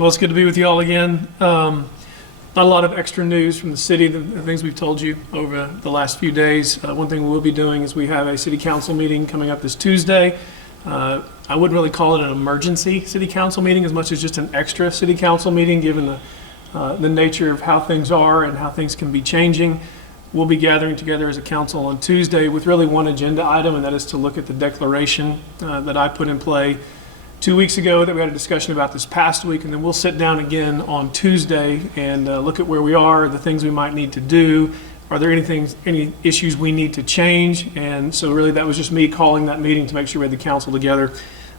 Well, it's good to be with you all again. Not a lot of extra news from the city, the things we've told you over the last few days. One thing we'll be doing is we have a city council meeting coming up this Tuesday. I wouldn't really call it an emergency city council meeting as much as just an extra city council meeting, given the nature of how things are and how things can be changing. We'll be gathering together as a council on Tuesday with really one agenda item, and that is to look at the declaration that I put in play 2 weeks ago that we had a discussion about this past week, and then we'll sit down again on Tuesday and look at where we are, the things we might need to do. Are there any issues we need to change? And so really that was just me calling that meeting to make sure we had the council together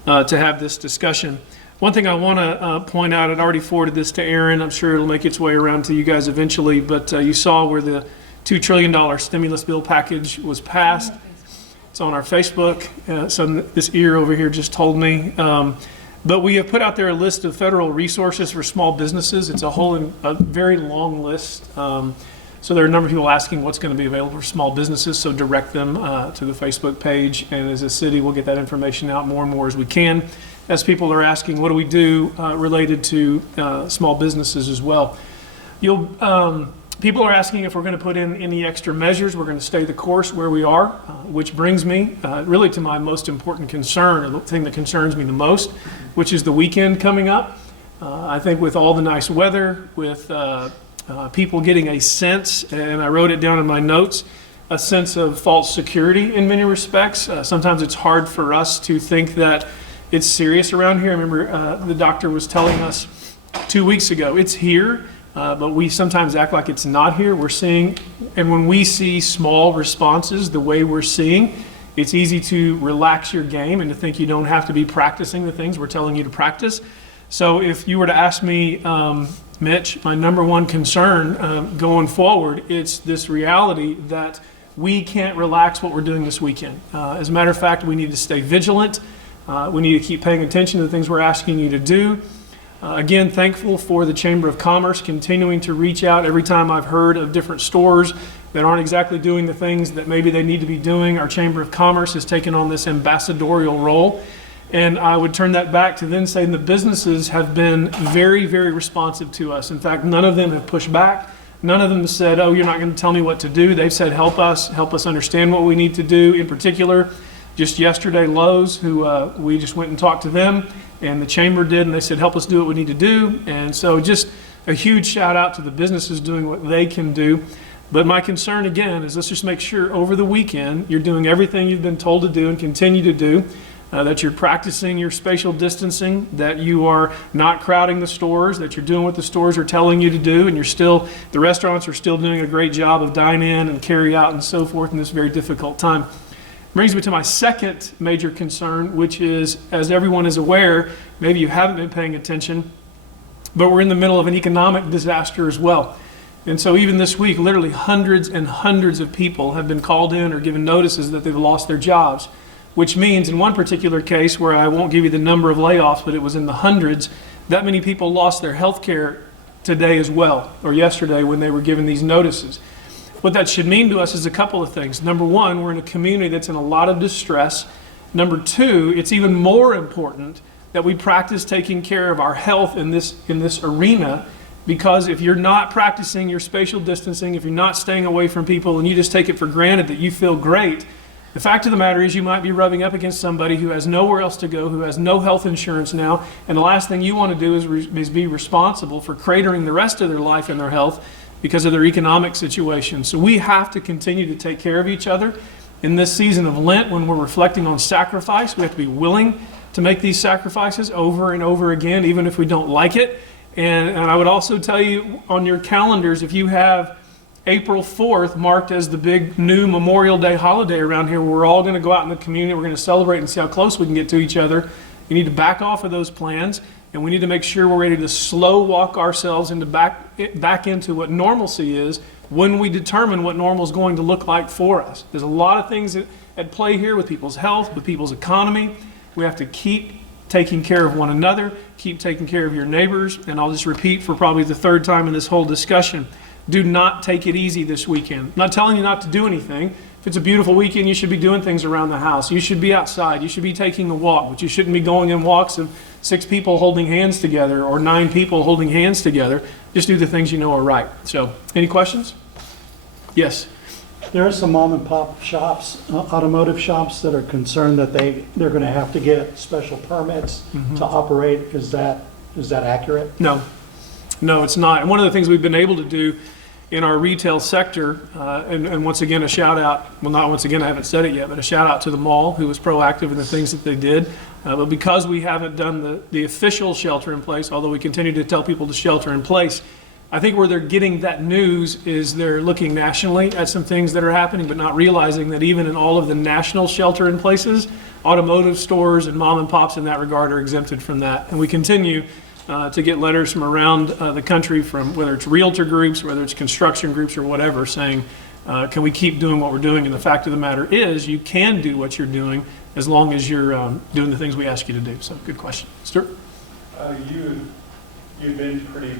to have this discussion. One thing I want to point out, I'd already forwarded this to Aaron. I'm sure it'll make its way around to you guys eventually, but you saw where the $2 trillion stimulus bill package was passed. It's on our Facebook. So this ear over here just told me. But we have put out there a list of federal resources for small businesses. It's a very long list. So there are a number of people asking what's going to be available for small businesses. So direct them to the Facebook page. And as a city, we'll get that information out more and more as we can. As people are asking, what do we do related to small businesses as well? People are asking if we're going to put in any extra measures. We're going to stay the course where we are, which brings me really to my most important concern, or the thing that concerns me the most, which is the weekend coming up. I think with all the nice weather, with people getting a sense, and I wrote it down in my notes, a sense of false security in many respects. Sometimes it's hard for us to think that it's serious around here. I remember the doctor was telling us 2 weeks ago, it's here. But we sometimes act like it's not here. We're seeing, and when we see small responses the way we're seeing, it's easy to relax your game and to think you don't have to be practicing the things we're telling you to practice. So if you were to ask me, Mitch, my number one concern going forward, it's this reality that we can't relax what we're doing this weekend. As a matter of fact, we need to stay vigilant. We need to keep paying attention to the things we're asking you to do. Again, thankful for the Chamber of Commerce continuing to reach out. Every time I've heard of different stores that aren't exactly doing the things that maybe they need to be doing, our Chamber of Commerce has taken on this ambassadorial role. And I would turn that back to then saying the businesses have been very, very responsive to us. In fact, none of them have pushed back. None of them have said, oh, you're not going to tell me what to do. They've said, help us understand what we need to do. In particular, just yesterday, Lowe's, who we just went and talked to them, and the chamber did, and they said, help us do what we need to do. And so just a huge shout out to the businesses doing what they can do. But my concern again is let's just make sure over the weekend you're doing everything you've been told to do and continue to do, that you're practicing your spatial distancing, that you are not crowding the stores, that you're doing what the stores are telling you to do, and the restaurants are still doing a great job of dine in and carry out and so forth in this very difficult time. Brings me to my second major concern, which is, as everyone is aware, maybe you haven't been paying attention, but we're in the middle of an economic disaster as well. And so even this week, literally hundreds and hundreds of people have been called in or given notices that they've lost their jobs, which means in one particular case where I won't give you the number of layoffs, but it was in the hundreds, that many people lost their health care today as well, or yesterday when they were given these notices. What that should mean to us is a couple of things. Number one, we're in a community that's in a lot of distress. Number two, it's even more important that we practice taking care of our health in this arena, because if you're not practicing your spatial distancing, if you're not staying away from people and you just take it for granted that you feel great, the fact of the matter is you might be rubbing up against somebody who has nowhere else to go, who has no health insurance now, and the last thing you want to do is be responsible for cratering the rest of their life and their health because of their economic situation. So we have to continue to take care of each other. In this season of Lent, when we're reflecting on sacrifice, we have to be willing to make these sacrifices over and over again, even if we don't like it. And I would also tell you on your calendars, if you have April 4th marked as the big new Memorial Day holiday around here, we're all going to go out in the community, we're going to celebrate and see how close we can get to each other. You need to back off of those plans. And we need to make sure we're ready to slow walk ourselves back into what normalcy is when we determine what normal is going to look like for us. There's a lot of things at play here with people's health, with people's economy. We have to keep taking care of one another, keep taking care of your neighbors. And I'll just repeat for probably the third time in this whole discussion, do not take it easy this weekend. I'm not telling you not to do anything, If it's a beautiful weekend, you should be doing things around the house. You should be outside. You should be taking a walk, but you shouldn't be going in walks of 6 people holding hands together or 9 people holding hands together. Just do the things you know are right. So, any questions? Yes. There are some mom and pop shops, automotive shops that are concerned that they're going to have to get special permits to operate. Is that accurate? No, it's not. And one of the things we've been able to do in our retail sector, and once again, a shout out, well, not once again, I haven't said it yet, but a shout out to the mall who was proactive in the things that they did. But because we haven't done the official shelter in place, although we continue to tell people to shelter in place, I think where they're getting that news is they're looking nationally at some things that are happening, but not realizing that even in all of the national shelter in places, automotive stores and mom and pops in that regard are exempted from that. And we continue to get letters from around the country, from whether it's realtor groups, whether it's construction groups or whatever, saying, can we keep doing what we're doing? And the fact of the matter is, you can do what you're doing as long as you're doing the things we ask you to do. So, good question. Stuart? You've been pretty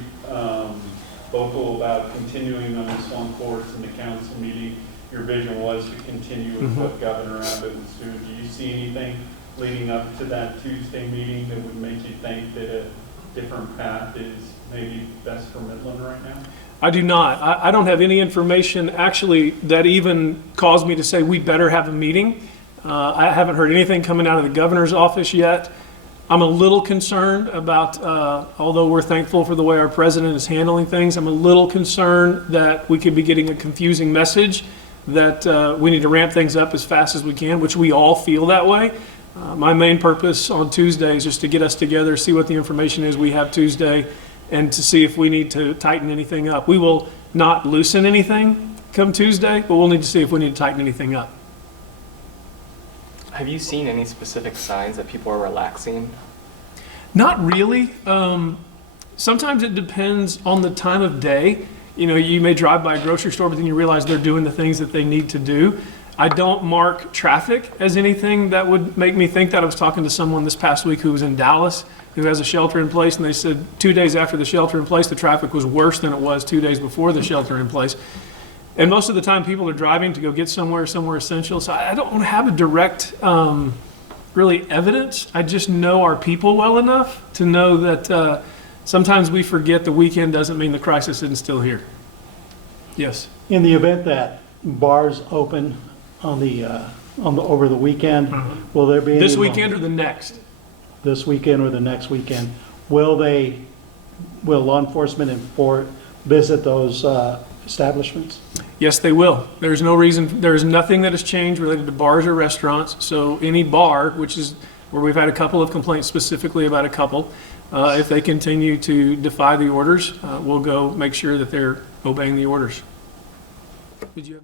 vocal about continuing on this one course in the council meeting. Your vision was to continue with what Governor Abbott was doing. Do you see anything leading up to that Tuesday meeting that would make you think that a different path is maybe best for Midland right now? I do not. I don't have any information actually that even caused me to say we better have a meeting. I haven't heard anything coming out of the governor's office yet. I'm a little concerned about, although we're thankful for the way our president is handling things, I'm a little concerned that we could be getting a confusing message that we need to ramp things up as fast as we can, which we all feel that way. My main purpose on Tuesday is just to get us together, see what the information is we have Tuesday, and to see if we need to tighten anything up. We will not loosen anything come Tuesday, but we'll need to see if we need to tighten anything up. Have you seen any specific signs that people are relaxing? Not really. Sometimes it depends on the time of day. You know, you may drive by a grocery store, but then you realize they're doing the things that they need to do. I don't mark traffic as anything that would make me think that. I was talking to someone this past week who was in Dallas, who has a shelter in place, and they said 2 days after the shelter in place, the traffic was worse than it was 2 days before the shelter in place. And most of the time people are driving to go get somewhere essential. So I don't have a direct, really evidence. I just know our people well enough to know that sometimes we forget the weekend doesn't mean the crisis isn't still here. Yes. In the event that bars open on the over the weekend, will there be any This weekend or the next? This weekend or the next weekend, will law enforcement visit those establishments? Yes, they will. There's no reason, there's nothing that has changed related to bars or restaurants. So any bar, which is where we've had a couple of complaints specifically about a couple, if they continue to defy the orders, we'll go make sure that they're obeying the orders. Did you have